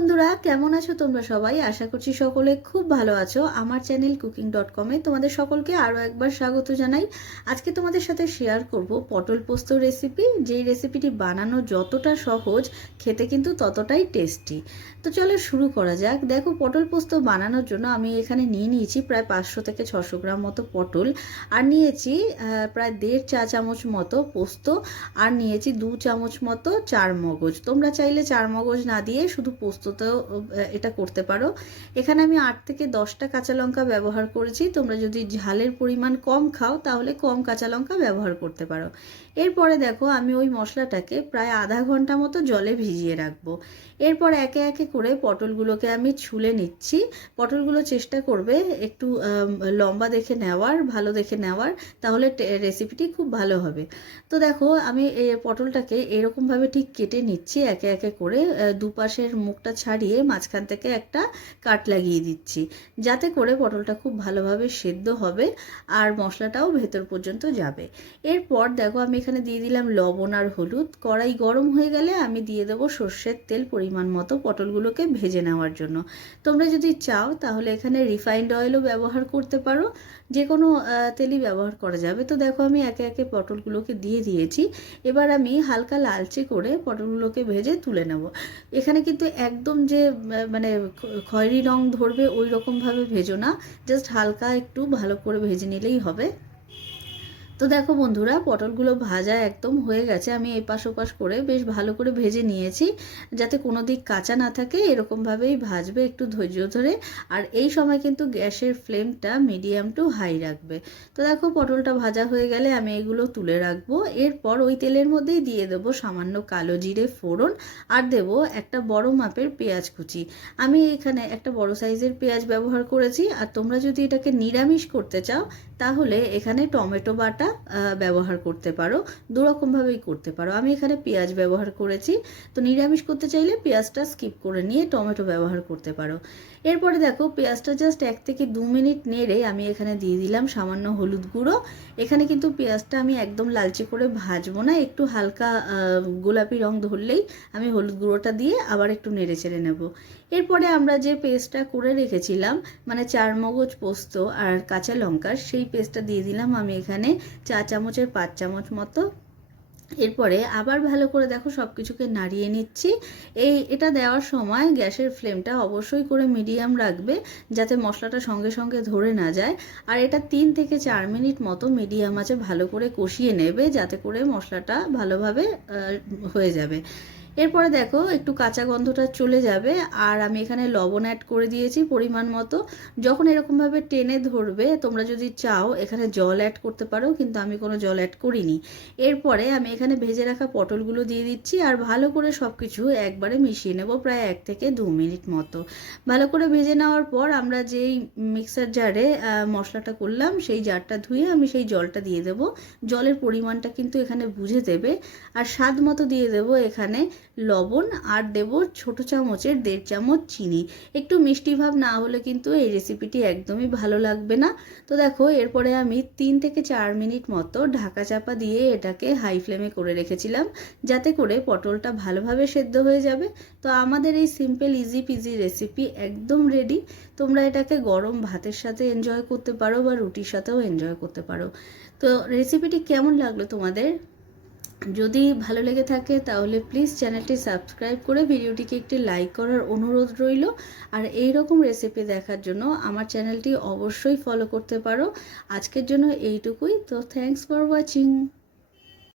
বন্ধুরা, কেমন আছো তোমরা সবাই? আশা করছি সকলে খুব ভালো আছো। আমার চ্যানেল কুকিং ডট কমে তোমাদের সকলকে আরও একবার স্বাগত জানাই। আজকে তোমাদের সাথে শেয়ার করব পটল পোস্ত রেসিপি যেই রেসিপিটি বানানো যতটা সহজ, খেতে কিন্তু ততটাই টেস্টি তো চলো শুরু করা যাক। দেখো, পটল পোস্ত বানানোর জন্য আমি এখানে নিয়ে নিয়েছি প্রায় পাঁচশো থেকে ছশো গ্রাম মতো পটল। আর নিয়েছি প্রায় দেড় চা চামচ মতো পোস্ত। আর নিয়েছি দু চামচ মতো চার মগজ তোমরা চাইলে চার মগজ না দিয়ে শুধু পোস্ততেও আহ, এটা করতে পারো। এখানে আমি আট থেকে দশটা কাঁচা লঙ্কা ব্যবহার করেছি। তোমরা যদি ঝালের পরিমাণ কম খাও তাহলে কম কাঁচা লঙ্কা ব্যবহার করতে পারো। এরপরে দেখো আমি ওই মশলাটাকে প্রায় আধা ঘণ্টা মতো জলে ভিজিয়ে রাখব। এরপর একে একে করে পটলগুলোকে আমি ছুলে নিচ্ছি। পটলগুলো চেষ্টা করবে একটু লম্বা দেখে নেওয়ার ভালো দেখে নেওয়ার তাহলে রেসিপিটি খুব ভালো হবে। তো দেখো আমি পটলটাকে এরকমভাবে ঠিক কেটে নিচ্ছি একে একে করে। দুপাশের মুখটা ছাড়িয়ে মাঝখান থেকে একটা কাট লাগিয়ে দিচ্ছি। যাতে করে পটলটা খুব ভালোভাবে সেদ্ধ হবে আর মশলাটাও ভেতর পর্যন্ত যাবে। এরপর দেখো আমি এখানে দিয়ে দিলাম লবণ আর হলুদ। কড়াই গরম হয়ে গেলে আমি দিয়ে দেবো সর্ষের তেল পরিমাণ মতো পটলগুলোকে ভেজে নেওয়ার জন্য। তোমরা যদি চাও তাহলে এখানে রিফাইন্ড অয়েলও ব্যবহার করতে পারো। যে কোনো তেলই ব্যবহার করা যাবে। তো দেখো আমি একে একে পটলগুলোকে দিয়ে দিয়েছি। এবার আমি হালকা লালচে করে পটলগুলোকে ভেজে তুলে নেব। এখানে কিন্তু একদম যে মানে খয়েরি রং ধরবে ওই রকমভাবে ভেজো না। জাস্ট হালকা একটু ভালো করে ভেজে নিলেই হবে। তো দেখো বন্ধুরা, পটলগুলো ভাজা একদম হয়ে গেছে। আমি এপাশ ওপাশ করে বেশ ভালো করে ভেজে নিয়েছি, যাতে কোনো দিক কাঁচা না থাকে, এরকমভাবেই ভাজবে একটু ধৈর্য ধরে। আর এই সময় কিন্তু গ্যাসের ফ্লেমটা মিডিয়াম টু হাই রাখবে। তো দেখো, পটলটা ভাজা হয়ে গেলে আমি এগুলো তুলে রাখব। এরপর ওই তেলের মধ্যেই দিয়ে দেবো সামান্য কালো জিরে ফোড়ন আর দেবো একটা বড় মাপের পেঁয়াজ কুচি। আমি এখানে একটা বড় সাইজের পেঁয়াজ ব্যবহার করেছি। আর তোমরা যদি এটাকে নিরামিষ করতে চাও, তাহলে এখানে টমেটো বাটা ব্যবহার করতে পারো, দুরকমভাবেই করতে পারো। আমি এখানে পেঁয়াজ ব্যবহার করেছি, তো নিরামিষ করতে চাইলে পেঁয়াজটা স্কিপ করে নিয়ে টমেটো ব্যবহার করতে পারো। এরপরে দেখো, পেঁয়াজটা জাস্ট এক থেকে দু মিনিট নেড়ে আমি এখানে দিয়ে দিলাম সামান্য হলুদ গুঁড়ো। এখানে কিন্তু পেঁয়াজটা আমি একদম লালচে করে ভাজবো না, একটু হালকা গোলাপি রং ধরলেই আমি হলুদ গুঁড়োটা দিয়ে আবার একটু নেড়ে চেড়ে নেব। এরপরে আমরা যে পেস্টটা করে রেখেছিলাম মানে চার মগজ পোস্ত আর কাঁচা লঙ্কার, সেই পেস্টটা দিয়ে দিলাম আমি এখানে চা চামচের পাঁচ চামচ মতো। এরপরে আবার ভালো করে দেখো সব কিছুকে নাড়িয়ে নিচ্ছি। এই, এটা দেওয়ার সময় গ্যাসের ফ্লেমটা অবশ্যই করে মিডিয়াম রাখবে যাতে মশলাটা সঙ্গে সঙ্গে ধরে না যায়। আর এটা তিন থেকে চার মিনিট মতো মিডিয়াম আছে ভালো করে কষিয়ে নেবে যাতে করে মশলাটা ভালোভাবে হয়ে যাবে। এরপরে দেখো একটু কাঁচা গন্ধটা চলে যাবে, আর আমি এখানে লবণ অ্যাড করে দিয়েছি পরিমাণ মতো। যখন এরকমভাবে টেনে ধরবে, তোমরা যদি চাও এখানে জল অ্যাড করতে পারো, কিন্তু আমি কোনো জল অ্যাড করিনি। এরপরে আমি এখানে ভেজে রাখা পটলগুলো দিয়ে দিচ্ছি, আর ভালো করে সব কিছু একবারে মিশিয়ে নেব প্রায় এক থেকে দু মিনিট মতো। ভালো করে ভেজে নেওয়ার পর আমরা যেই মিক্সার জারে মশলাটা করলাম, সেই জারটা ধুয়ে আমি সেই জলটা দিয়ে দেব। জলের পরিমাণটা কিন্তু এখানে বুঝে দেবে, আর স্বাদ মতো দিয়ে দেব এখানে লবণ আর দেব ছোট চামচের দেড় চামচ চিনি। একটু মিষ্টি ভাব না হলে কিন্তু এই রেসিপিটি একদমই ভালো লাগবে না। তো দেখো, এরপরে আমি তিন থেকে চার মিনিট মতো ঢাকা চাপা দিয়ে এটাকে হাই ফ্লেমে করে রেখেছিলাম, যাতে করে পটলটা ভালোভাবে সেদ্ধ হয়ে যাবে। তো আমাদের এই সিম্পল ইজি পিজি রেসিপি একদম রেডি তোমরা এটাকে গরম ভাতের সাথে এনজয় করতে পারো বা রুটির সাথেও এনজয় করতে পারো। তো রেসিপিটি কেমন লাগল তোমাদের? যদি ভালো লেগে থাকে তাহলে প্লিজ চ্যানেলটি সাবস্ক্রাইব করে ভিডিওটিকে একটি লাইক করার অনুরোধ রইল। আর এই রকম রেসিপি দেখার জন্য আমার চ্যানেলটি অবশ্যই ফলো করতে পারো। আজকের জন্য এইটুকুই। তো থ্যাংকস ফর ওয়াচিং